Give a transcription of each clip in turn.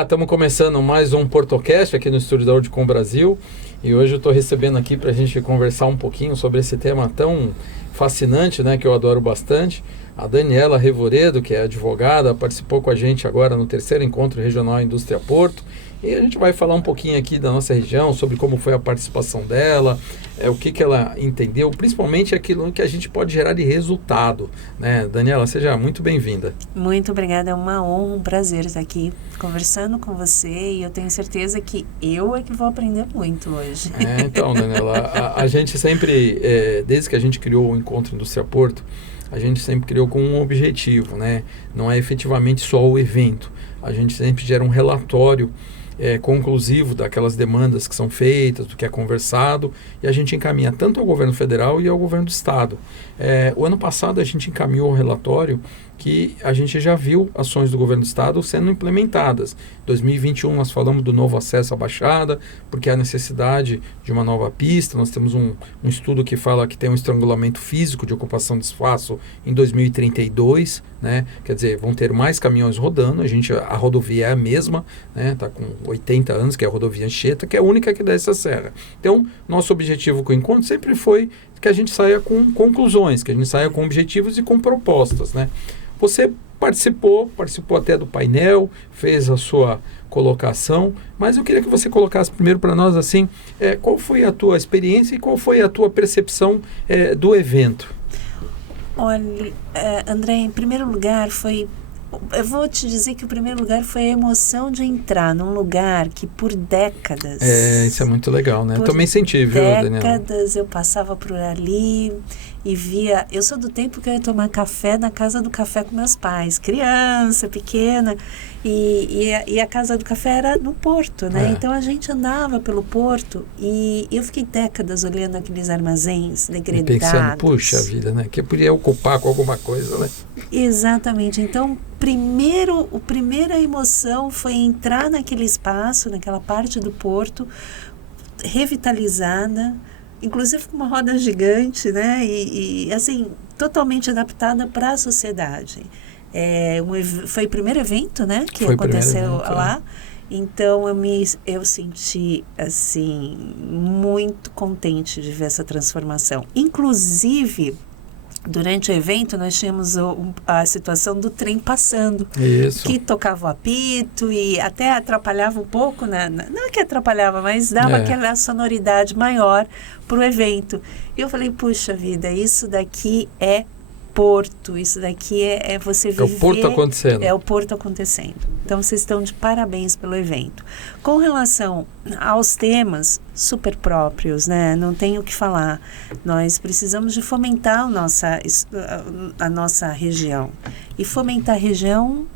Olá, estamos começando mais um PortoCast aqui no estúdio da Ordicom Brasil e hoje eu estou recebendo aqui para a gente conversar um pouquinho sobre esse tema tão fascinante, né, que eu adoro bastante. A Daniela Revoredo, que é advogada, participou com a gente agora no terceiro encontro regional Indústria Porto. E a gente vai falar um pouquinho aqui da nossa região, sobre como foi a participação dela, o que ela entendeu, principalmente aquilo que a gente pode gerar de resultado, né? Daniela, seja muito bem-vinda. Muito obrigada, é uma honra, um prazer estar aqui conversando com você e eu tenho certeza que eu é que vou aprender muito hoje. Então, Daniela, a gente sempre, desde que a gente criou o Encontro Indústria Porto, a gente sempre criou com um objetivo, né? Não é efetivamente só o evento, a gente sempre gera um relatório conclusivo daquelas demandas que são feitas, do que é conversado, e a gente encaminha tanto ao governo federal e ao governo do estado. O ano passado a gente encaminhou um relatório que a gente já viu ações do governo do estado sendo implementadas. Em 2021 nós falamos do novo acesso à Baixada, porque há necessidade de uma nova pista. Nós temos um estudo que fala que tem um estrangulamento físico de ocupação de espaço em 2032, né? Quer dizer, vão ter mais caminhões rodando, a rodovia é a mesma, né? Está com 80 anos, que é a rodovia Anchieta, que é a única que desce a serra. Então, nosso objetivo com o encontro sempre foi que a gente saia com conclusões, que a gente saia com objetivos e com propostas, né? Você participou até do painel, fez a sua colocação, mas eu queria que você colocasse primeiro para nós assim, qual foi a tua experiência e qual foi a tua percepção do evento? Olha, André, em primeiro lugar eu vou te dizer que o primeiro lugar foi a emoção de entrar num lugar que por décadas... Isso é muito legal, né? Eu também senti, viu, Daniela? Décadas eu passava por ali e via... Eu sou do tempo que eu ia tomar café na Casa do Café com meus pais, criança, pequena, e a Casa do Café era no Porto, né? Então a gente andava pelo Porto e eu fiquei décadas olhando aqueles armazéns degredados. E pensando, puxa vida, né? Que eu podia ocupar com alguma coisa, né? Exatamente. Então, a primeira emoção foi entrar naquele espaço, naquela parte do Porto, revitalizada, inclusive com uma roda gigante, né? E assim, totalmente adaptada para a sociedade. Foi o primeiro evento, né, que aconteceu lá. Então eu senti assim muito contente de ver essa transformação. Inclusive, durante o evento nós tínhamos a situação do trem passando. Isso. Que tocava o apito e até atrapalhava um pouco, né? Não é que atrapalhava, mas dava aquela sonoridade maior para o evento. E eu falei, puxa vida, isso daqui é Porto, isso daqui é você viver... É o Porto acontecendo. É o Porto acontecendo. Então, vocês estão de parabéns pelo evento. Com relação aos temas super próprios, né? Não tenho o que falar. Nós precisamos de fomentar a nossa região. E fomentar a região,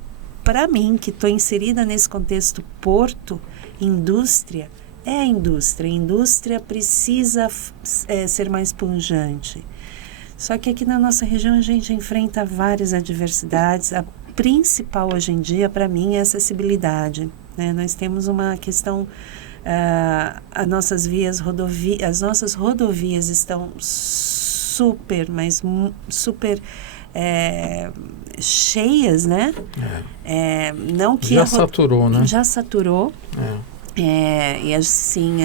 para mim, que estou inserida nesse contexto Porto, indústria, é a indústria. A indústria precisa ser mais pujante. Só que aqui na nossa região a gente enfrenta várias adversidades. A principal hoje em dia, para mim, é a acessibilidade, né? Nós temos uma questão, as nossas rodovias estão super cheias, né? Não que já saturou, né? Já saturou. E assim,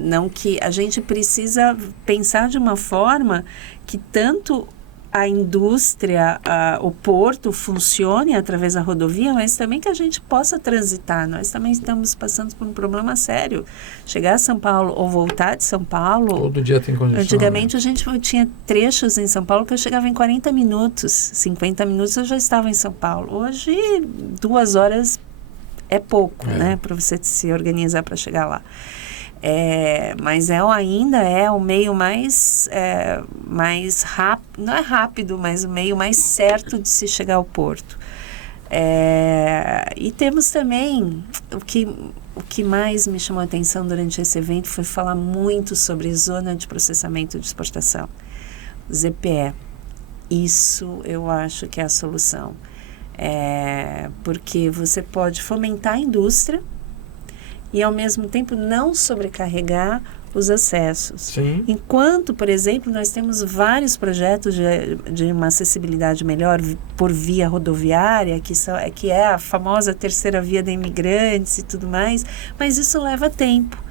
não que a gente precisa pensar de uma forma que tanto a indústria, o porto funcione através da rodovia, mas também que a gente possa transitar. Nós também estamos passando por um problema sério. Chegar a São Paulo ou voltar de São Paulo... Todo dia tem condição. Antigamente a gente tinha trechos em São Paulo que eu chegava em 40 minutos, 50 minutos eu já estava em São Paulo. Hoje, 2 horas é pouco, né, para você se organizar para chegar lá. Mas ainda é o meio mais rápido, não é rápido, mas o meio mais certo de se chegar ao porto. E temos também, o que mais me chamou a atenção durante esse evento foi falar muito sobre zona de processamento de exportação, ZPE. Isso eu acho que é a solução. Porque você pode fomentar a indústria e ao mesmo tempo não sobrecarregar os acessos. Sim. Enquanto, por exemplo, nós temos vários projetos de uma acessibilidade melhor por via rodoviária, que é a famosa terceira via de imigrantes e tudo mais, mas isso leva tempo.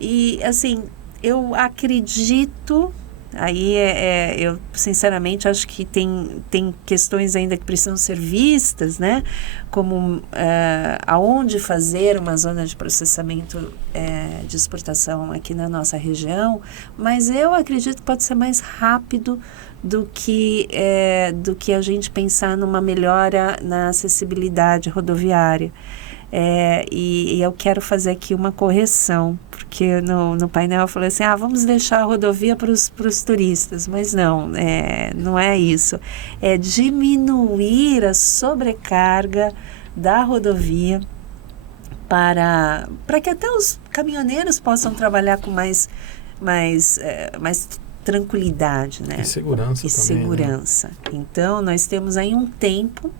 E, assim, eu acredito... Aí eu sinceramente acho que tem questões ainda que precisam ser vistas, né? Como aonde fazer uma zona de processamento de exportação aqui na nossa região, mas eu acredito que pode ser mais rápido do que a gente pensar numa melhora na acessibilidade rodoviária. E eu quero fazer aqui uma correção, porque no painel eu falei assim, vamos deixar a rodovia para os turistas, mas não é isso. É diminuir a sobrecarga da rodovia para que até os caminhoneiros possam trabalhar com mais tranquilidade, né? E segurança e também, segurança. Né? Então, nós temos aí um tempo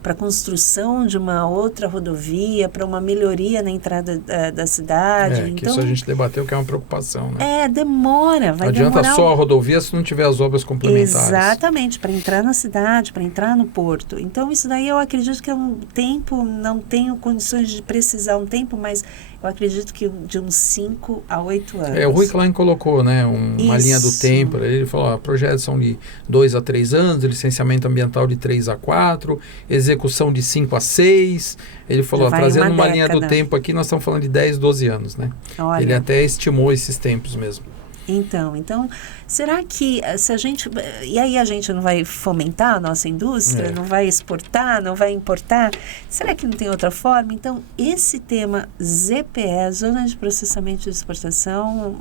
para a construção de uma outra rodovia, para uma melhoria na entrada da cidade. Que isso a gente debateu, que é uma preocupação, né? Demora, vai demorar. Não adianta só a rodovia se não tiver as obras complementares. Exatamente, para entrar na cidade, para entrar no porto. Então, isso daí eu acredito que é um tempo, não tenho condições de precisar um tempo, mas eu acredito que de uns 5 a 8 anos. O Rui Klein colocou, né, uma linha do tempo. Ele falou, projetos são de 2 a 3 anos, licenciamento ambiental de 3 a 4, execução de 5 a 6. Ele falou, trazendo uma linha do tempo aqui, nós estamos falando de 10, 12 anos, né? Olha. Ele até estimou esses tempos mesmo. Então, será que se a gente... E aí a gente não vai fomentar a nossa indústria, não vai exportar, não vai importar? Será que não tem outra forma? Então, esse tema ZPE, Zona de Processamento de Exportação,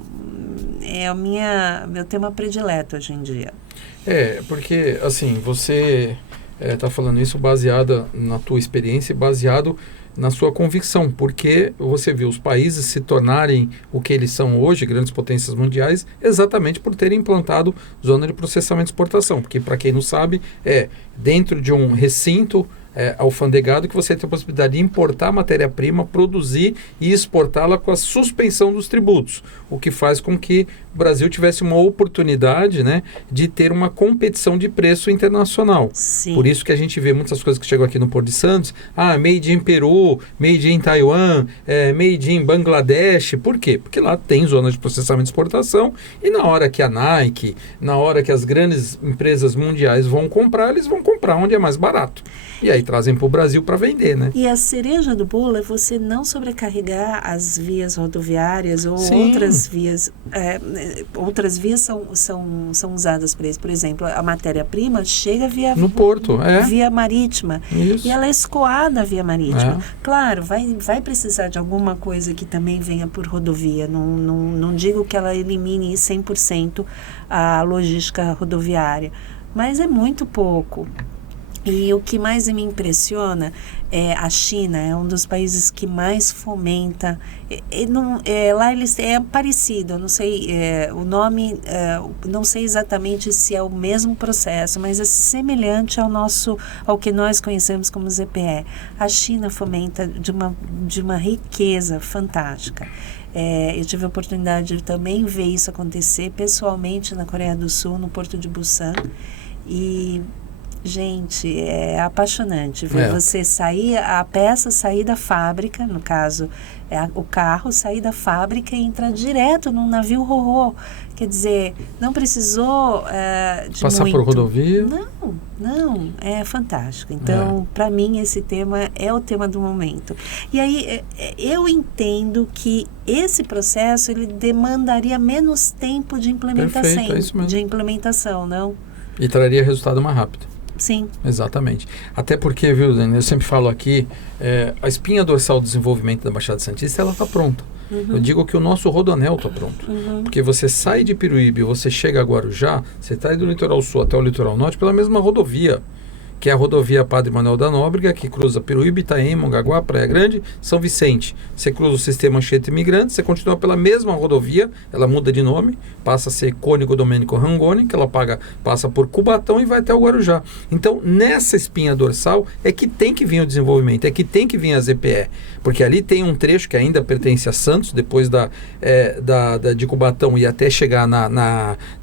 é meu tema predileto hoje em dia. Porque, assim, você está falando isso baseada na tua experiência e baseado na sua convicção, porque você viu os países se tornarem o que eles são hoje, grandes potências mundiais, exatamente por terem implantado zona de processamento e exportação, porque para quem não sabe, dentro de um recinto alfandegado que você tem a possibilidade de importar matéria-prima, produzir e exportá-la com a suspensão dos tributos, o que faz com que o Brasil tivesse uma oportunidade, né, de ter uma competição de preço internacional. Sim. Por isso que a gente vê muitas coisas que chegam aqui no Porto de Santos, made in Peru, made in Taiwan, made in Bangladesh. Por quê? Porque lá tem zona de processamento e exportação e na hora que a Nike, na hora que as grandes empresas mundiais vão comprar, eles vão comprar onde é mais barato. E aí trazem para o Brasil para vender, né? E a cereja do bolo é você não sobrecarregar as vias rodoviárias ou Sim. outras vias. Outras vias são usadas para isso. Por exemplo, a matéria-prima chega no porto, via marítima. Isso. E ela é escoada via marítima. Claro, vai precisar de alguma coisa que também venha por rodovia. Não digo que ela elimine 100% a logística rodoviária, mas é muito pouco. E o que mais me impressiona é a China, é um dos países que mais fomenta. Lá eles parecido, eu não sei o nome, não sei exatamente se é o mesmo processo, mas é semelhante ao que nós conhecemos como ZPE. A China fomenta de uma riqueza fantástica. Eu tive a oportunidade de também ver isso acontecer pessoalmente na Coreia do Sul, no Porto de Busan, e gente, é apaixonante ver você a peça sair da fábrica, no caso, o carro sair da fábrica e entrar direto num navio ro-ro. Quer dizer, não precisou de passar muito. por rodovia? Não, é fantástico. Então, para mim, esse tema é o tema do momento. E aí, eu entendo que esse processo, ele demandaria menos tempo de implementação. Perfeito, é isso mesmo. De implementação, não? E traria resultado mais rápido. Sim. Exatamente. Até porque, viu, Dani, eu sempre falo aqui, a espinha dorsal do desenvolvimento da Baixada Santista, ela está pronta. Eu digo que o nosso rodoanel está pronto. Porque você sai de Piruíbe, você chega a Guarujá, você está do litoral sul até o litoral norte pela mesma rodovia. que é a rodovia Padre Manuel da Nóbrega, que cruza Peruíbe, Itaém, Mongaguá, Praia Grande, São Vicente. Você cruza o sistema Anchieta Imigrante, você continua pela mesma rodovia, ela muda de nome, passa a ser Cônigo Domênico Rangoni, que ela passa por Cubatão e vai até o Guarujá. Então, nessa espinha dorsal é que tem que vir o desenvolvimento, é que tem que vir a ZPE, porque ali tem um trecho que ainda pertence a Santos, depois de Cubatão e até chegar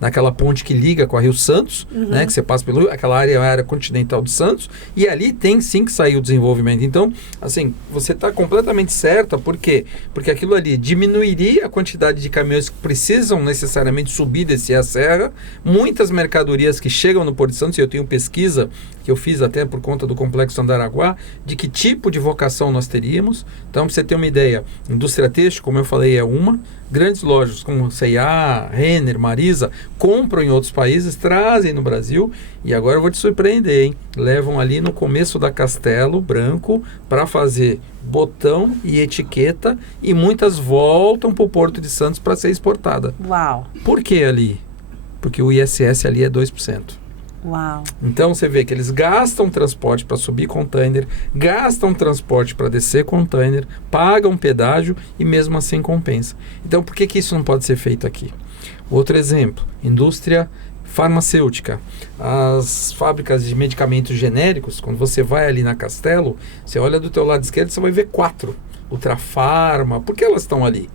naquela ponte que liga com a Rio Santos, né, que você passa pelo aquela área continental de Santos, e ali tem sim que sair o desenvolvimento. Então, assim, você está completamente certa, por quê? Porque aquilo ali diminuiria a quantidade de caminhões que precisam necessariamente subir, descer a serra, muitas mercadorias que chegam no Porto de Santos, e eu tenho pesquisa que eu fiz até por conta do Complexo Andaraguá, de que tipo de vocação nós teríamos. Então, para você ter uma ideia, indústria têxtil, como eu falei, é uma. Grandes lojas como C&A, Renner, Marisa, compram em outros países, trazem no Brasil, e agora eu vou te surpreender, hein? Levam ali no começo da Castelo Branco para fazer botão e etiqueta, e muitas voltam para o Porto de Santos para ser exportada. Uau! Por que ali? Porque o ISS ali é 2%. Uau. Então você vê que eles gastam transporte para subir container, gastam transporte para descer container, pagam pedágio e mesmo assim compensa. Então por que isso não pode ser feito aqui? Outro exemplo, indústria farmacêutica. As fábricas de medicamentos genéricos, quando você vai ali na Castelo, você olha do teu lado esquerdo, você vai ver 4. Ultrafarma, por que elas estão ali?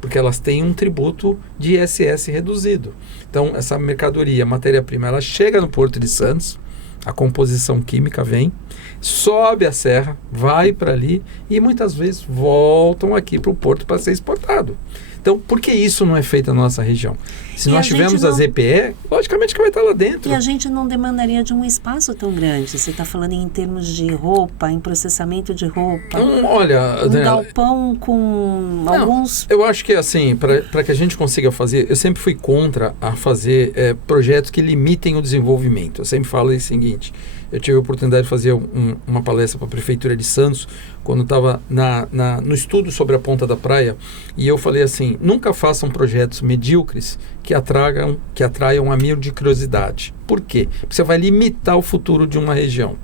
Porque elas têm um tributo de ISS reduzido. Então, essa mercadoria, matéria-prima, ela chega no Porto de Santos, a composição química vem, sobe a serra, vai para ali e muitas vezes voltam aqui para o porto para ser exportado. Então, por que isso não é feito na nossa região? Se nós tivermos a ZPE, logicamente que vai estar lá dentro. E a gente não demandaria de um espaço tão grande. Você está falando em termos de roupa, em processamento de roupa. Olha, um galpão com alguns... Eu acho que assim, para que a gente consiga fazer, eu sempre fui contra a fazer projetos que limitem o desenvolvimento. Eu sempre falo o seguinte, eu tive a oportunidade de fazer uma palestra para a Prefeitura de Santos, quando estava no estudo sobre a Ponta da Praia, e eu falei assim, nunca façam projetos medíocres que atraiam a mediocridade. Por quê? Porque você vai limitar o futuro de uma região.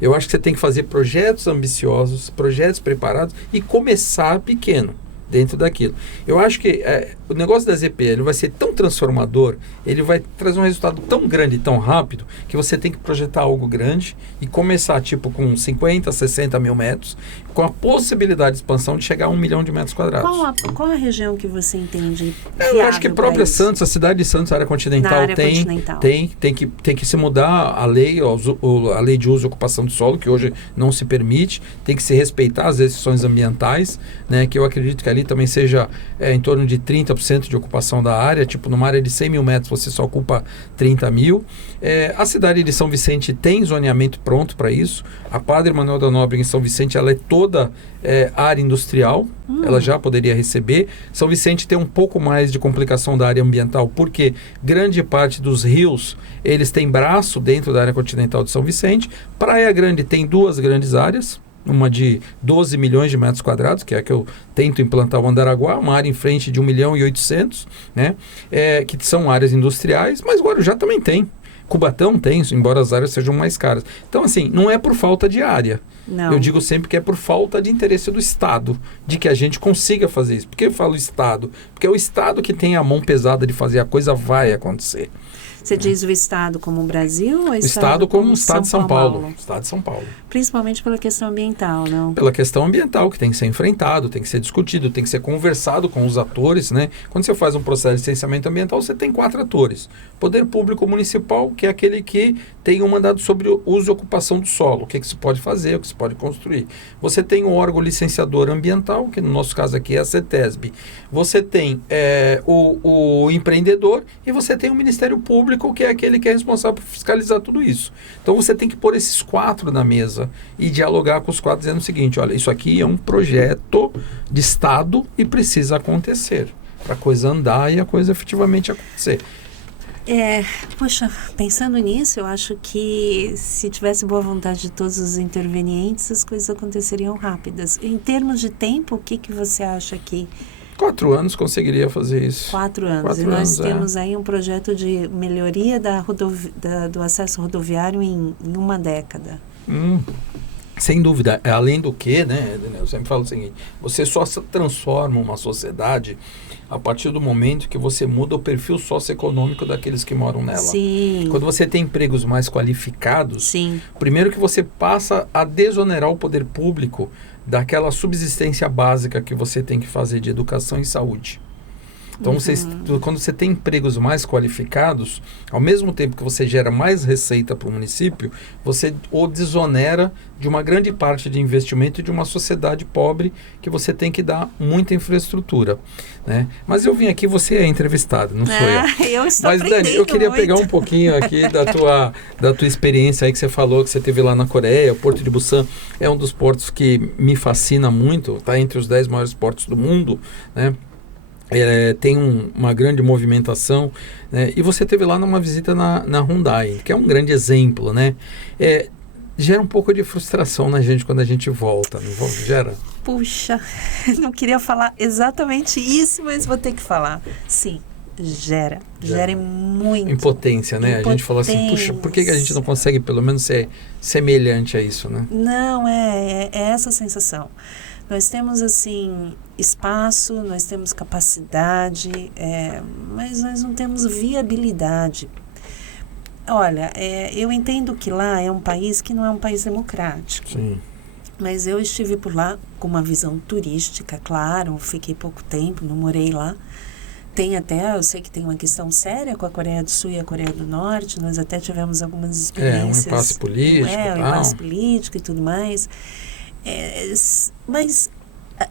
Eu acho que você tem que fazer projetos ambiciosos, projetos preparados e começar pequeno dentro daquilo. Eu acho que o negócio da ZPE ele vai ser tão transformador, ele vai trazer um resultado tão grande e tão rápido, que você tem que projetar algo grande e começar tipo com 50, 60 mil metros, com a possibilidade de expansão de chegar a 1 milhão de metros quadrados. Qual a região que você entende? Eu acho que a própria Santos, a cidade de Santos, a área continental, tem que se mudar a lei de uso e ocupação do solo, que hoje não se permite, tem que se respeitar as restrições ambientais, né, que eu acredito que ali também seja em torno de 30% de ocupação da área, tipo numa área de 100 mil metros você só ocupa 30 mil. A cidade de São Vicente tem zoneamento pronto para isso. A Padre Manuel da Nóbrega em São Vicente, ela é toda área industrial, ela já poderia receber. São Vicente tem um pouco mais de complicação da área ambiental, porque grande parte dos rios, eles têm braço dentro da área continental de São Vicente. Praia Grande tem 2 grandes áreas, uma de 12 milhões de metros quadrados, que é a que eu tento implantar o Andaraguá, uma área em frente de 1.800.000, né, que são áreas industriais, mas Guarujá também tem. Cubatão tem, embora as áreas sejam mais caras. Então, assim, não é por falta de área. Não. Eu digo sempre que é por falta de interesse do Estado, de que a gente consiga fazer isso. Por que eu falo Estado? Porque é o Estado que tem a mão pesada de fazer, a coisa vai acontecer. Você diz o Estado como o Brasil ou o Estado como o Estado de São Paulo? Estado de São Paulo. Principalmente pela questão ambiental, não? Pela questão ambiental, que tem que ser enfrentado, tem que ser discutido, tem que ser conversado com os atores, né? Quando você faz um processo de licenciamento ambiental, você tem 4 atores. Poder Público Municipal, que é aquele que tem um mandato sobre o uso e ocupação do solo, o que se pode fazer, o que se pode construir. Você tem o órgão licenciador ambiental, que no nosso caso aqui é a CETESB. Você tem o empreendedor e você tem o Ministério Público, que é aquele que é responsável por fiscalizar tudo isso. Então você tem que pôr esses 4 na mesa e dialogar com os 4 dizendo o seguinte, olha, isso aqui é um projeto de Estado e precisa acontecer, para a coisa andar e a coisa efetivamente acontecer. Poxa, pensando nisso, eu acho que se tivesse boa vontade de todos os intervenientes, as coisas aconteceriam rápidas. Em termos de tempo, o que você acha que... 4 anos conseguiria fazer isso. 4 anos. 4 e nós anos, temos aí um projeto de melhoria do acesso rodoviário em uma década. Sem dúvida. Além do que, né, Daniel, eu sempre falo o seguinte, você só se transforma uma sociedade a partir do momento que você muda o perfil socioeconômico daqueles que moram nela. Sim. Quando você tem empregos mais qualificados, Sim. primeiro que você passa a desonerar o poder público daquela subsistência básica que você tem que fazer de educação e saúde. Então, quando você tem empregos mais qualificados, ao mesmo tempo que você gera mais receita para o município, você o desonera de uma grande parte de investimento de uma sociedade pobre que você tem que dar muita infraestrutura, né? Mas eu vim aqui, você é entrevistado, não sou eu. Eu estou Mas, Dani, eu queria muito. pegar um pouquinho aqui da tua experiência aí que você falou, que você teve lá na Coreia. O Porto de Busan é um dos portos que me fascina muito, está entre os 10 maiores portos do mundo, né? Tem uma grande movimentação, né? E você teve lá numa visita na Hyundai, que é um grande exemplo, né? Gera um pouco de frustração na gente quando a gente volta, não gera? Puxa, não queria falar exatamente isso, mas vou ter que falar. Sim, gera muito. Impotência, né? A gente fala assim, puxa, por que a gente não consegue pelo menos ser semelhante a isso, né? Não, é essa a sensação. Nós temos, assim, espaço, nós temos capacidade, mas nós não temos viabilidade. Olha, eu entendo que lá é um país que não é um país democrático. Sim. Mas eu estive por lá com uma visão turística, claro, fiquei pouco tempo, não morei lá. Eu sei que tem uma questão séria com a Coreia do Sul e a Coreia do Norte, nós até tivemos algumas experiências. Um impasse político. Um impasse político e tudo mais. Mas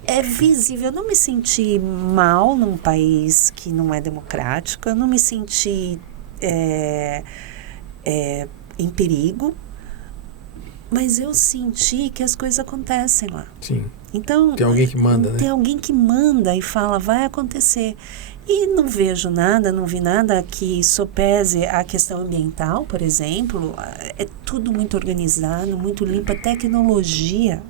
é visível, eu não me senti mal num país que não é democrático, eu não me senti em perigo, mas eu senti que as coisas acontecem lá. Sim. Então, tem alguém que manda, né? Tem alguém que manda e fala, vai acontecer. E não vejo nada, não vi nada que sopese a questão ambiental, por exemplo. É tudo muito organizado, muito limpo. A tecnologia,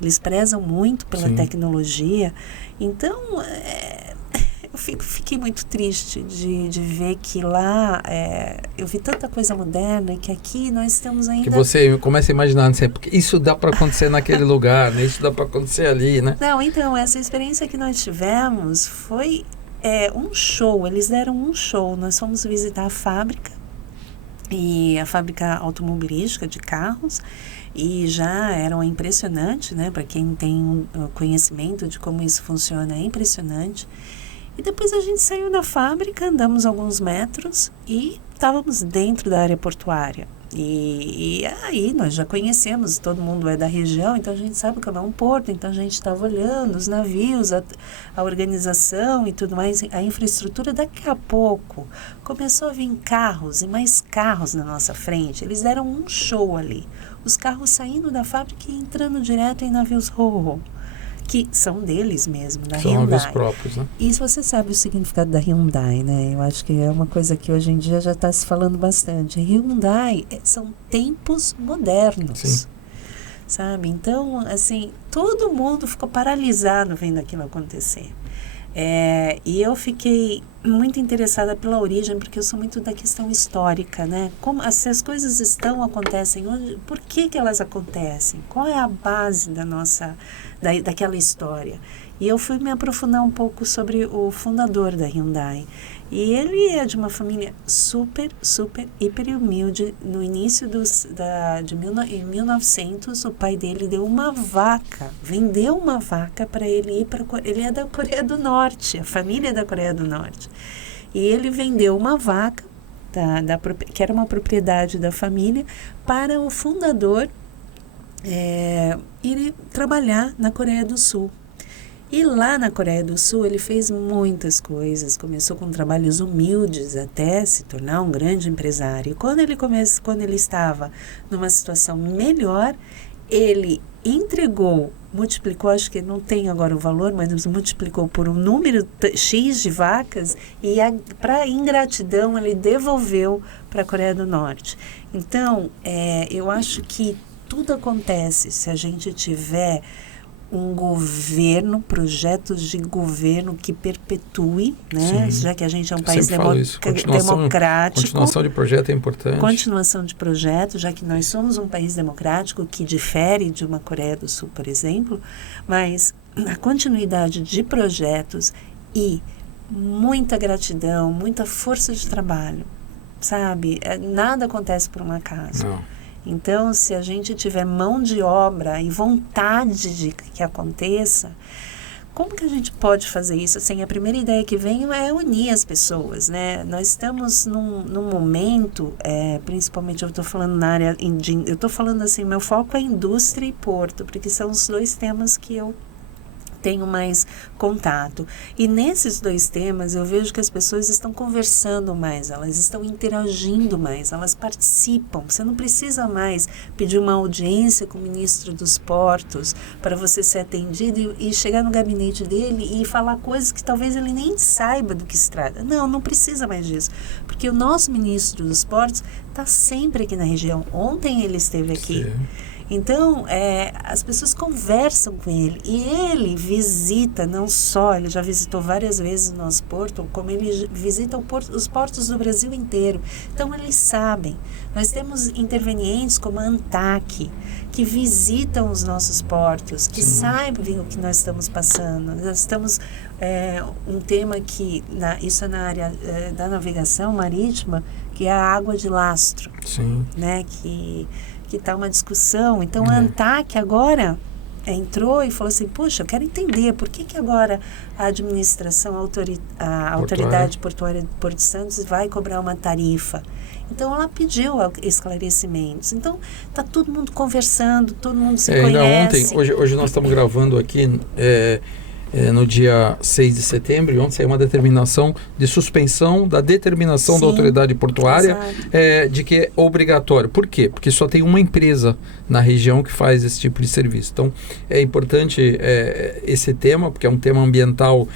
eles prezam muito pela tecnologia. Então, eu fiquei muito triste de ver que lá eu vi tanta coisa moderna e que aqui nós estamos ainda... Que você começa a imaginar, né? Porque isso dá para acontecer naquele lugar, né? Isso dá para acontecer ali, né? Não, então, essa experiência que nós tivemos foi um show. Eles deram um show. Nós fomos visitar a fábrica, e a fábrica automobilística de carros, e já era impressionante, né? Para quem tem conhecimento de como isso funciona, é impressionante. E depois a gente saiu da fábrica, andamos alguns metros e estávamos dentro da área portuária. E aí nós já conhecemos, todo mundo é da região, então a gente sabe que é um porto, então a gente estava olhando os navios, a organização e tudo mais, a infraestrutura. Daqui a pouco começou a vir carros e mais carros na nossa frente. Eles deram um show ali, os carros saindo da fábrica e entrando direto em navios ro-ro, que são deles mesmo, da Hyundai. São navios próprios, né? E se você sabe o significado da Hyundai, né? Eu acho que é uma coisa que hoje em dia já está se falando bastante. Hyundai são tempos modernos. Sim. Sabe? Então, assim, todo mundo ficou paralisado vendo aquilo acontecer. E eu fiquei muito interessada pela origem, porque eu sou muito da questão histórica, né? Se as coisas acontecem hoje, por que elas acontecem? Qual é a base daquela história? E eu fui me aprofundar um pouco sobre o fundador da Hyundai. E ele é de uma família super, super, hiper humilde. No início em 1900, o pai dele vendeu uma vaca para ele ir para... Ele é da Coreia do Norte, a família é da Coreia do Norte. E ele vendeu uma vaca, que era uma propriedade da família, para o fundador ir trabalhar na Coreia do Sul. E lá na Coreia do Sul ele fez muitas coisas, começou com trabalhos humildes até se tornar um grande empresário. E quando ele estava numa situação melhor, ele multiplicou, acho que não tem agora o valor, mas multiplicou por um número X de vacas e para ingratidão ele devolveu para a Coreia do Norte. Então, eu acho que tudo acontece se a gente tiver um governo, projetos de governo que perpetue, né? Já que a gente é um país democrático. Continuação de projeto é importante. Continuação de projeto, já que nós somos um país democrático que difere de uma Coreia do Sul, por exemplo, mas a continuidade de projetos e muita gratidão, muita força de trabalho, sabe? Nada acontece por um acaso. Não. Então, se a gente tiver mão de obra e vontade de que aconteça, como que a gente pode fazer isso? Assim, a primeira ideia que vem é unir as pessoas, né? Nós estamos num momento, principalmente eu estou falando na área, eu estou falando assim, meu foco é indústria e porto, porque são os dois temas que eu tenho mais contato. E nesses dois temas eu vejo que as pessoas estão conversando mais, elas estão interagindo mais, elas participam. Você não precisa mais pedir uma audiência com o ministro dos portos para você ser atendido e chegar no gabinete dele e falar coisas que talvez ele nem saiba do que se trata. Não precisa mais disso, porque o nosso ministro dos portos está sempre aqui na região. Ontem ele esteve aqui. Sim. Então, as pessoas conversam com ele e ele visita, não só, ele já visitou várias vezes o nosso porto, como ele visita os portos do Brasil inteiro. Então, eles sabem. Nós temos intervenientes como a ANTAC, que visitam os nossos portos, que sabem o que nós estamos passando. Nós estamos, um tema que, isso é na área da navegação marítima, que é a água de lastro, né, que está uma discussão. Então, a ANTAC agora entrou e falou assim, poxa, eu quero entender por que agora a administração, a autoridade portuária de Porto Santos vai cobrar uma tarifa. Então, ela pediu esclarecimentos. Então, está todo mundo conversando, todo mundo se conhece. Hoje nós estamos gravando aqui no dia 6 de setembro, e ontem saiu uma determinação de suspensão da determinação da autoridade portuária de que é obrigatório. Por quê? Porque só tem uma empresa na região que faz esse tipo de serviço. Então, é importante esse tema, porque é um tema ambiental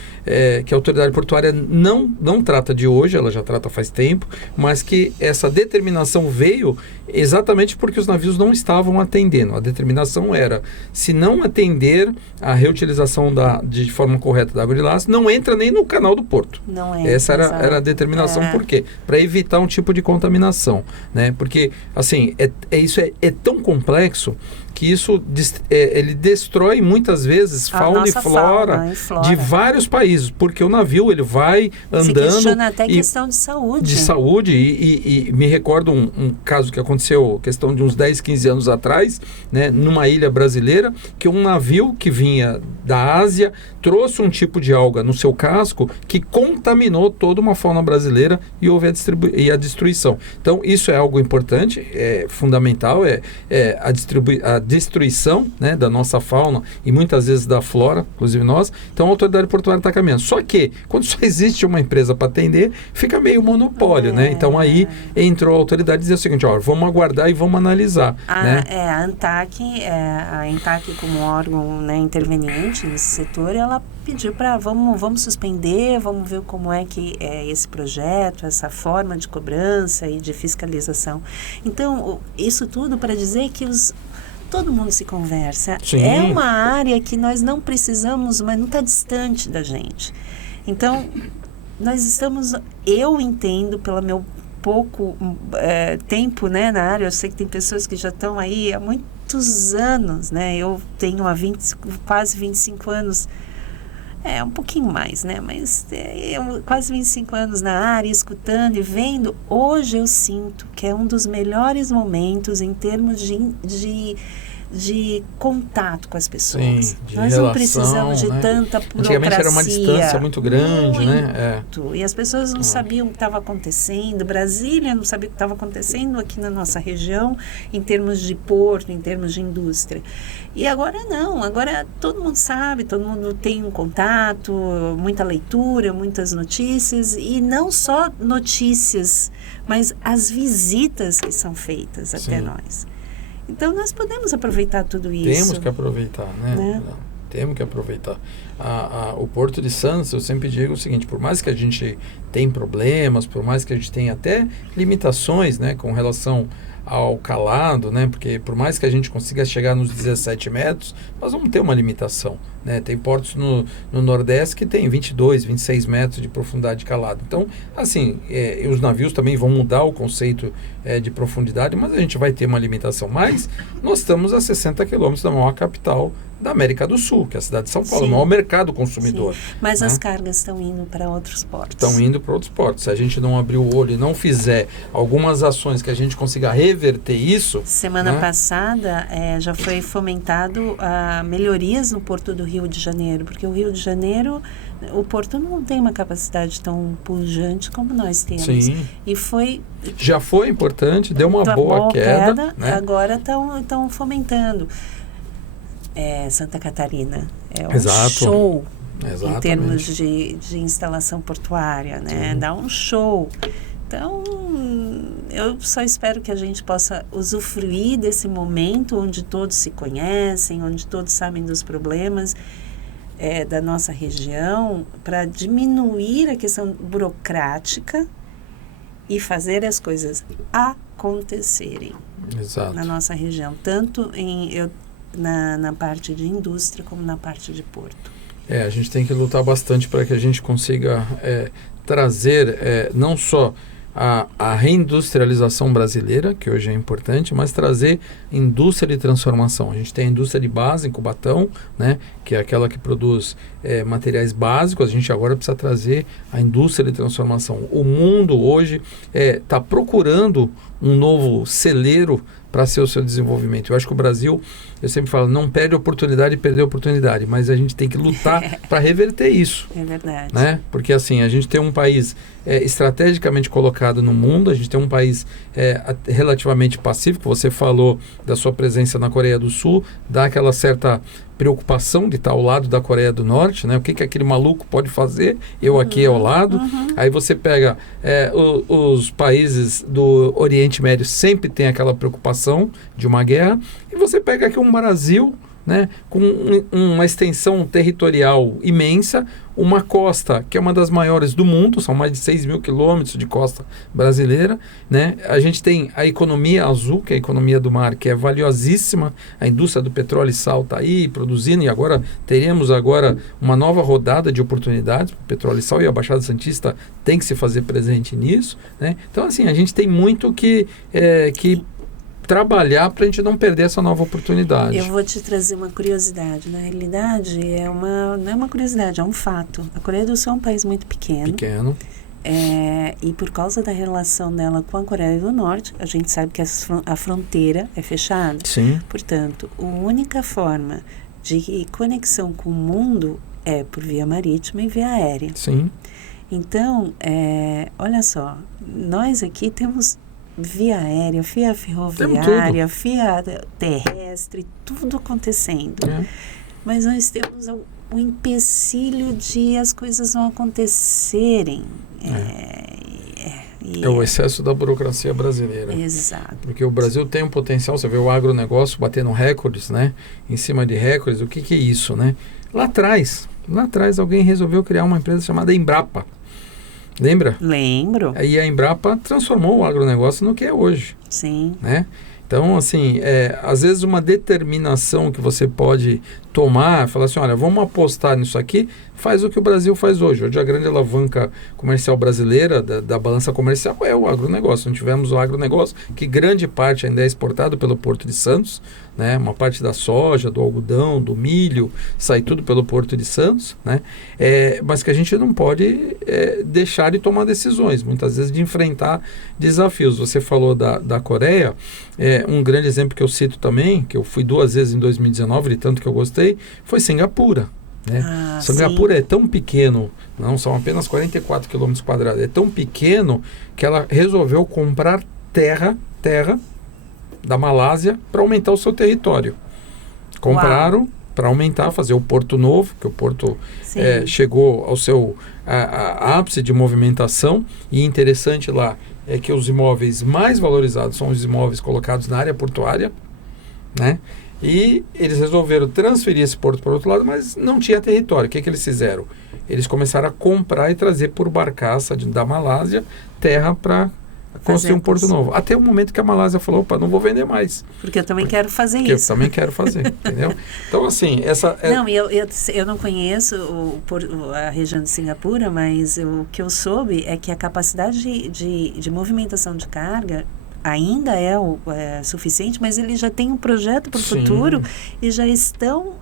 que a autoridade portuária não trata de hoje, ela já trata faz tempo, mas que essa determinação veio exatamente porque os navios não estavam atendendo. A determinação era, se não atender a reutilização de forma correta da água de lastro, não entra nem no canal do porto. Não entra. Essa era a determinação. Por quê? Para evitar um tipo de contaminação, né? Porque, assim, isso é tão complexo que isso ele destrói muitas vezes fauna e flora de vários países, porque o navio ele vai andando. Se questiona até questão de saúde. De saúde, e me recordo um caso que aconteceu, questão de uns 10, 15 anos atrás, né, numa ilha brasileira, que um navio que vinha da Ásia trouxe um tipo de alga no seu casco que contaminou toda uma fauna brasileira e houve a destruição. Então, isso é algo importante, é fundamental, a destruição, né, da nossa fauna e muitas vezes da flora, inclusive nós. Então, a autoridade portuária está caminhando. Só que, quando só existe uma empresa para atender, fica meio monopólio, né? Então, aí entrou a autoridade e dizia o seguinte, vamos aguardar e vamos analisar. A ANTAC como órgão, né, interveniente nesse setor, ela pediu para vamos suspender, vamos ver como é que é esse projeto, essa forma de cobrança e de fiscalização. Então, isso tudo para dizer que todo mundo se conversa. Sim. É uma área que nós não precisamos, mas não está distante da gente. Então, eu entendo pelo meu pouco tempo, né, na área, eu sei que tem pessoas que já estão aí há muitos anos, né, eu tenho quase 25 anos, um pouquinho mais, né, mas quase 25 anos na área, escutando e vendo. Hoje eu sinto que é um dos melhores momentos em termos de contato com as pessoas. Sim, de nós relação, não precisamos de tanta burocracia. Antigamente era uma distância muito grande, né? E as pessoas não sabiam o que estava acontecendo. Brasília não sabia o que estava acontecendo aqui na nossa região, em termos de porto, em termos de indústria. E agora não, agora todo mundo sabe, todo mundo tem um contato, muita leitura, muitas notícias, e não só notícias, mas as visitas que são feitas até nós. Então, nós podemos aproveitar tudo isso. Temos que aproveitar, né? temos que aproveitar. O Porto de Santos, eu sempre digo o seguinte, por mais que a gente tenha problemas, por mais que a gente tenha até limitações, né, com relação ao calado, né, porque por mais que a gente consiga chegar nos 17 metros, nós vamos ter uma limitação, né? Tem portos no Nordeste que tem 22, 26 metros de profundidade de calado. Então, assim, os navios também vão mudar o conceito de profundidade, mas a gente vai ter uma limitação. Mas nós estamos a 60 quilômetros da maior capital da América do Sul, que é a cidade de São Paulo, o maior mercado consumidor. Sim. Mas né? as cargas estão indo para outros portos. Estão indo para outros portos. Se a gente não abrir o olho e não fizer algumas ações que a gente consiga reverter isso... Semana passada já foi fomentado melhorias no Porto do Rio de Janeiro, porque o Rio de Janeiro, o Porto não tem uma capacidade tão pujante como nós temos. Sim. E foi... Já foi importante, deu uma boa queda. Né? Agora estão fomentando. Santa Catarina é um Exato. show Exatamente. em termos de instalação portuária, né? Sim. Dá um show. Então, eu só espero que a gente possa usufruir desse momento onde todos se conhecem, onde todos sabem dos problemas da nossa região, para diminuir a questão burocrática e fazer as coisas acontecerem. Exato. Na nossa região, tanto na parte de indústria como na parte de porto. A gente tem que lutar bastante para que a gente consiga trazer não só a reindustrialização brasileira, que hoje é importante, mas trazer indústria de transformação. A gente tem a indústria de base em Cubatão, né, que é aquela que produz materiais básicos. A gente agora precisa trazer a indústria de transformação. O mundo hoje está procurando um novo celeiro para ser o seu desenvolvimento. Eu acho que o Brasil, eu sempre falo, não perde oportunidade e perder oportunidade, mas a gente tem que lutar para reverter isso. É verdade. Né? Porque assim, a gente tem um país estrategicamente colocado no mundo, a gente tem um país relativamente pacífico. Você falou da sua presença na Coreia do Sul, dá aquela certa preocupação de estar ao lado da Coreia do Norte, né? O que aquele maluco pode fazer, eu aqui ao lado. Aí você pega os países do Oriente Médio, sempre tem aquela preocupação de uma guerra, e você pega aqui um Brasil, né, com uma extensão territorial imensa, uma costa que é uma das maiores do mundo, são mais de 6 mil quilômetros de costa brasileira, né? A gente tem a economia azul, que é a economia do mar, que é valiosíssima, a indústria do petróleo e sal está aí produzindo, e agora teremos uma nova rodada de oportunidades para o petróleo e sal, e a Baixada Santista tem que se fazer presente nisso, né? Então, assim, a gente tem muito que trabalhar para a gente não perder essa nova oportunidade. Eu vou te trazer uma curiosidade. Na realidade, não é uma curiosidade, é um fato. A Coreia do Sul é um país muito pequeno. E por causa da relação dela com a Coreia do Norte, a gente sabe que a fronteira é fechada. Sim. Portanto, a única forma de conexão com o mundo é por via marítima e via aérea. Sim. Então, olha só, nós aqui temos via aérea, via ferroviária, via terrestre, tudo acontecendo. Mas nós temos o empecilho de as coisas não acontecerem. É o excesso da burocracia brasileira. Exato. Porque o Brasil tem um potencial, você vê o agronegócio batendo recordes, né? Em cima de recordes, o que é isso, né? Lá atrás alguém resolveu criar uma empresa chamada Embrapa. Lembra? Lembro. Aí a Embrapa transformou o agronegócio no que é hoje. Sim. Né? Então, assim, às vezes uma determinação que você pode tomar, falar assim, olha, vamos apostar nisso aqui, faz o que o Brasil faz hoje. Hoje a grande alavanca comercial brasileira, da balança comercial, é o agronegócio. Não tivemos o agronegócio, que grande parte ainda é exportado pelo Porto de Santos, né? Uma parte da soja, do algodão, do milho, sai tudo pelo Porto de Santos, né? Mas que a gente não pode deixar de tomar decisões, muitas vezes de enfrentar desafios. Você falou da Coreia, um grande exemplo que eu cito também, que eu fui 2 vezes em 2019, de tanto que eu gostei, foi Singapura. Né? Singapura é tão pequeno, não são apenas 44 quilômetros quadrados, é tão pequeno que ela resolveu comprar terra da Malásia para aumentar o seu território. Compraram para aumentar, fazer o Porto Novo, que o Porto chegou ao seu ápice de movimentação, e interessante lá é que os imóveis mais valorizados são os imóveis colocados na área portuária, né? E eles resolveram transferir esse porto para o outro lado, mas não tinha território. O que eles fizeram? Eles começaram a comprar e trazer por barcaça da Malásia terra para construir um porto novo. Até o momento que a Malásia falou, opa, não vou vender mais. Porque eu também quero fazer porque isso. Eu também quero fazer, entendeu? Então, assim, essa... Não, eu não conheço a região de Singapura, mas o que eu soube é que a capacidade de movimentação de carga ainda é suficiente, mas eles já têm um projeto para o futuro e já estão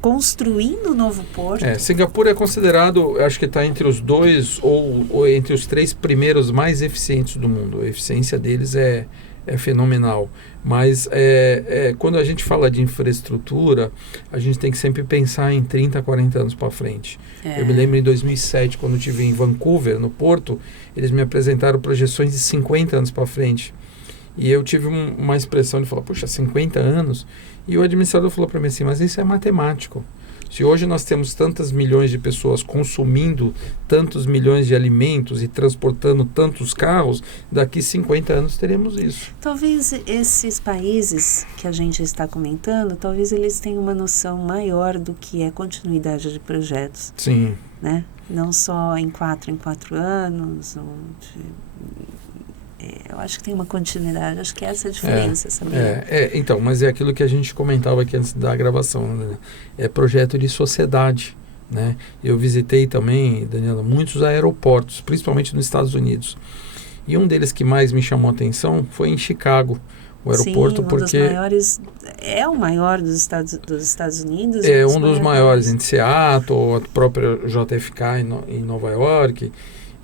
construindo um novo porto. Singapura é considerado, acho que está entre os 2 ou entre os 3 primeiros mais eficientes do mundo. A eficiência deles é fenomenal. Mas quando a gente fala de infraestrutura, a gente tem que sempre pensar em 30, 40 anos para frente. Eu me lembro em 2007, quando eu estive em Vancouver, no Porto, eles me apresentaram projeções de 50 anos para frente. E eu tive uma expressão de falar, puxa, 50 anos? E o administrador falou para mim assim, mas isso é matemático. Se hoje nós temos tantas milhões de pessoas consumindo tantos milhões de alimentos e transportando tantos carros, daqui 50 anos teremos isso. Talvez esses países que a gente está comentando, talvez eles tenham uma noção maior do que é continuidade de projetos. Sim. Né? Não só em 4 anos, eu acho que tem uma continuidade, acho que essa é a diferença, sabia? Então, mas é aquilo que a gente comentava aqui antes da gravação, né? É projeto de sociedade, né? Eu visitei também, Daniela, muitos aeroportos, principalmente nos Estados Unidos. E um deles que mais me chamou a atenção foi em Chicago, o aeroporto, porque... dos maiores, é o maior dos Estados Unidos? É um dos maiores, em Seattle, a própria JFK em Nova York.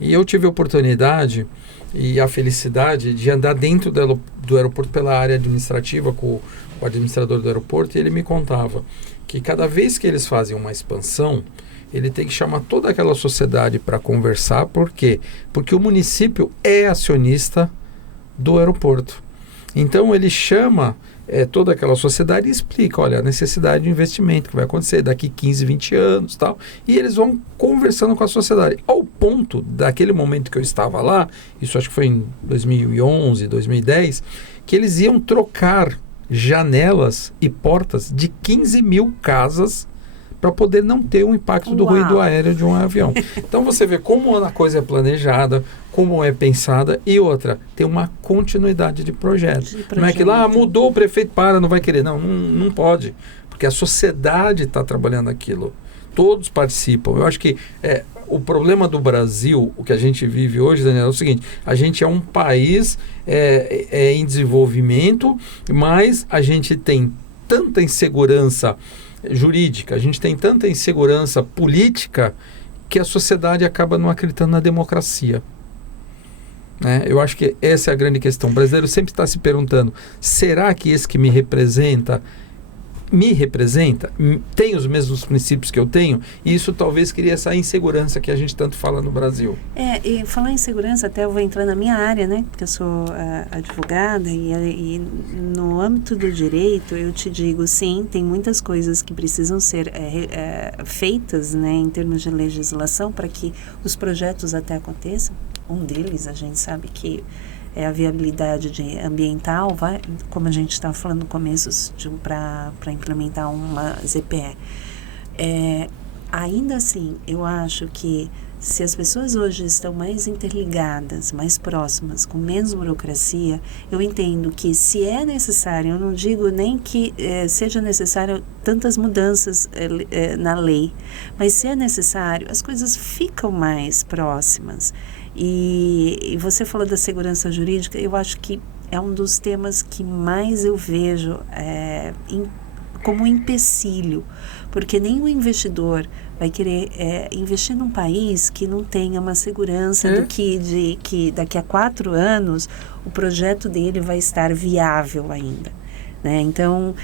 E eu tive a oportunidade e a felicidade de andar dentro do aeroporto pela área administrativa com o administrador do aeroporto, e ele me contava que cada vez que eles fazem uma expansão, ele tem que chamar toda aquela sociedade para conversar. Por quê? Porque o município é acionista do aeroporto. Então ele chama toda aquela sociedade e explica, olha, a necessidade de investimento que vai acontecer daqui 15, 20 anos, tal, e eles vão conversando com a sociedade, ao ponto daquele momento que eu estava lá, isso acho que foi em 2011, 2010, que eles iam trocar janelas e portas de 15 mil casas para poder não ter um impacto do ruído aéreo de um avião. Então você vê como a coisa é planejada, como é pensada, e outra, tem uma continuidade de projeto. Não é que lá mudou, o prefeito não vai querer. Não pode, porque a sociedade está trabalhando aquilo. Todos participam. Eu acho que o problema do Brasil, o que a gente vive hoje, Daniel, é o seguinte, a gente é um país em desenvolvimento, mas a gente tem tanta insegurança jurídica, a gente tem tanta insegurança política que a sociedade acaba não acreditando na democracia. Né? Eu acho que essa é a grande questão. O brasileiro sempre está se perguntando, será que esse que me representa, tem os mesmos princípios que eu tenho? E isso talvez cria essa insegurança que a gente tanto fala no Brasil. E falar em segurança, até eu vou entrar na minha área, né? Porque eu sou advogada e no âmbito do direito, eu te digo, sim, tem muitas coisas que precisam ser feitas, né, em termos de legislação para que os projetos até aconteçam. Um deles, a gente sabe que é a viabilidade ambiental, como a gente estava falando no começo, para implementar uma ZPE. Ainda assim, eu acho que se as pessoas hoje estão mais interligadas, mais próximas, com menos burocracia, eu entendo que se é necessário, eu não digo nem que seja necessário tantas mudanças na lei, mas se é necessário, as coisas ficam mais próximas. E você falou da segurança jurídica, eu acho que é um dos temas que mais eu vejo como empecilho, porque nenhum investidor vai querer investir num país que não tenha uma segurança do que daqui a 4 anos o projeto dele vai estar viável ainda. Né? Então,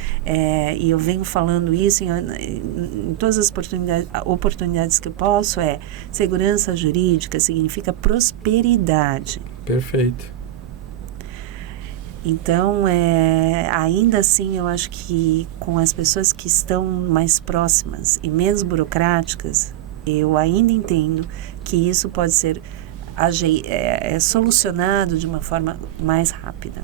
e eu venho falando isso em todas as oportunidades que eu posso, segurança jurídica significa prosperidade. Perfeito. Então, ainda assim, eu acho que com as pessoas que estão mais próximas e menos burocráticas, eu ainda entendo que isso pode ser solucionado de uma forma mais rápida.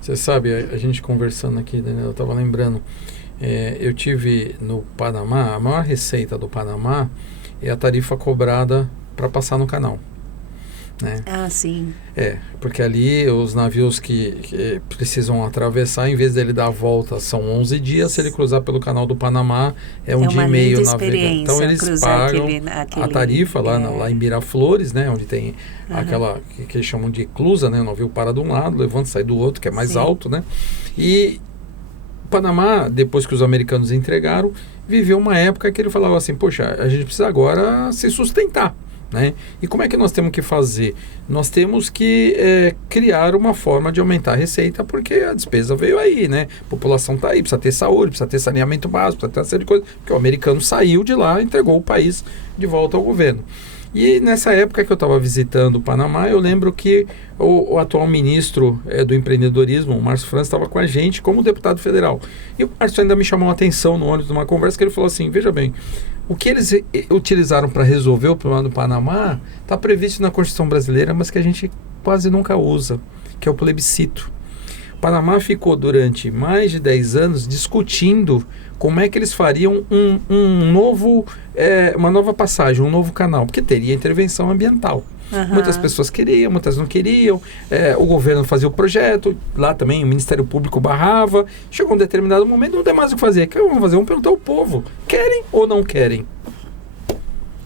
Você sabe, a gente conversando aqui, Daniela, eu estava lembrando, eu tive no Panamá, a maior receita do Panamá é a tarifa cobrada para passar no canal. Né? Ah, sim. Porque ali os navios que precisam atravessar, em vez dele dar a volta, são 11 dias, se ele cruzar pelo canal do Panamá, é um dia e meio navegando. Então eles pagam a tarifa lá em Miraflores, né, onde tem aquela que eles chamam de eclusa, né, o navio para de um lado, levanta e sai do outro, que é mais alto, né? E o Panamá, depois que os americanos entregaram, viveu uma época que ele falava assim, poxa, a gente precisa agora se sustentar. Né? E como é que nós temos que fazer? Nós temos que criar uma forma de aumentar a receita, porque a despesa veio aí, né? A população está aí, precisa ter saúde, precisa ter saneamento básico, precisa ter uma série de coisas, porque o americano saiu de lá e entregou o país de volta ao governo. E nessa época que eu estava visitando o Panamá, eu lembro que o atual ministro do empreendedorismo, o Márcio França, estava com a gente como deputado federal. E o Márcio ainda me chamou a atenção no ônibus, numa conversa, que ele falou assim, veja bem, o que eles utilizaram para resolver o problema do Panamá está previsto na Constituição brasileira, mas que a gente quase nunca usa, que é o plebiscito. O Panamá ficou durante mais de 10 anos discutindo como é que eles fariam uma nova passagem, um novo canal, porque teria intervenção ambiental. Muitas pessoas queriam, muitas não queriam, o governo fazia o projeto, lá também o Ministério Público barrava, chegou um determinado momento, não tem mais o que fazer, o que vamos fazer? Vamos perguntar ao povo, querem ou não querem?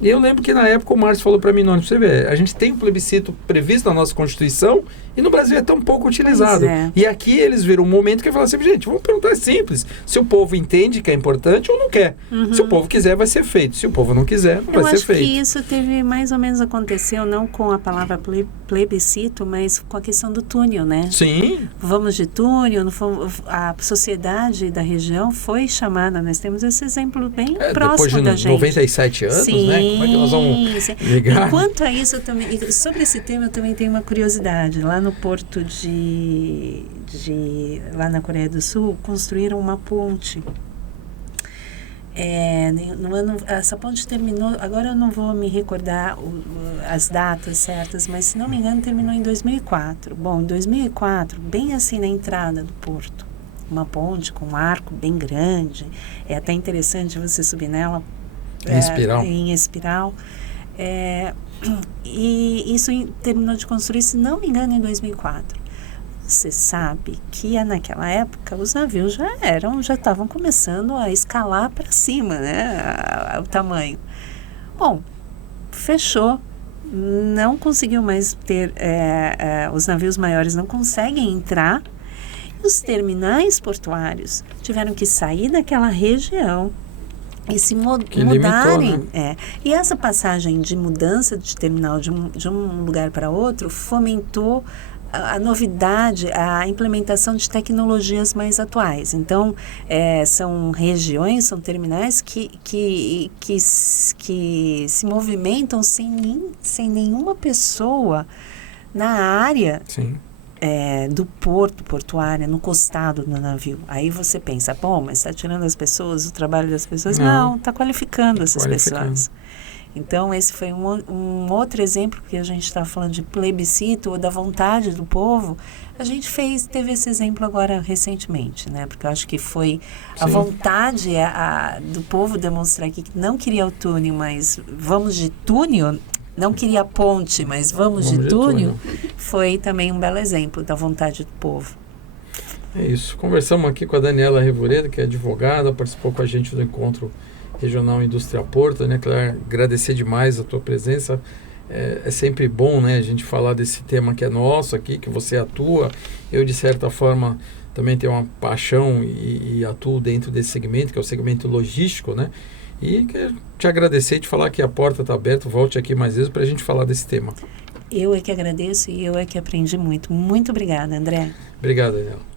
E eu lembro que na época o Márcio falou para mim, não, você vê, a gente tem um plebiscito previsto na nossa Constituição e no Brasil é tão pouco utilizado. E aqui eles viram um momento que falaram assim, gente, vamos perguntar, é simples, se o povo entende que é importante ou não quer. Se o povo quiser, vai ser feito. Se o povo não quiser, não vai ser feito. Eu acho que isso teve mais ou menos aconteceu, não com a palavra plebiscito, mas com a questão do túnel, né? Sim. Vamos de túnel, a sociedade da região foi chamada, nós temos esse exemplo bem próximo da gente. Depois de 97 anos, né? Como é que nós vamos ligar? Quanto a isso, sobre esse tema, eu também tenho uma curiosidade. Lá no porto lá na Coreia do Sul, construíram uma ponte. No ano, essa ponte terminou, agora eu não vou me recordar as datas certas, mas se não me engano terminou em 2004. Bom, em 2004, bem assim na entrada do porto, uma ponte com um arco bem grande, é até interessante você subir nela em espiral. E isso terminou de construir, se não me engano, em 2004. Você sabe que naquela época os navios já estavam começando a escalar para cima, né? O tamanho. Bom, fechou. Não conseguiu mais ter... os navios maiores não conseguem entrar. Os terminais portuários tiveram que sair daquela região e se mudarem. Limitou, né? E essa passagem de mudança de terminal de um lugar para outro fomentou a novidade, a implementação de tecnologias mais atuais. Então, são regiões, são terminais que se movimentam sem nenhuma pessoa na área. Sim. Do portuária, no costado do navio. Aí você pensa, bom, mas está tirando as pessoas, o trabalho das pessoas? Não, está qualificando essas pessoas. Então, esse foi um outro exemplo que a gente está falando de plebiscito ou da vontade do povo. A gente teve esse exemplo agora recentemente, né? Porque eu acho que foi a vontade do povo demonstrar que não queria o túnel, mas vamos de túnel. Não queria ponte, mas vamos de túnel. Foi também um belo exemplo da vontade do povo. É isso. Conversamos aqui com a Daniela Revoredo, que é advogada, participou com a gente do Encontro Regional Indústria Porto, né? Claro, agradecer demais a tua presença. É sempre bom, né, a gente falar desse tema que é nosso aqui, que você atua. Eu, de certa forma, também tenho uma paixão e atuo dentro desse segmento, que é o segmento logístico, né? E te agradecer e te falar que a porta está aberta, volte aqui mais vezes para a gente falar desse tema. Eu é que agradeço e eu é que aprendi muito. Muito obrigada, André. Obrigado, Daniela.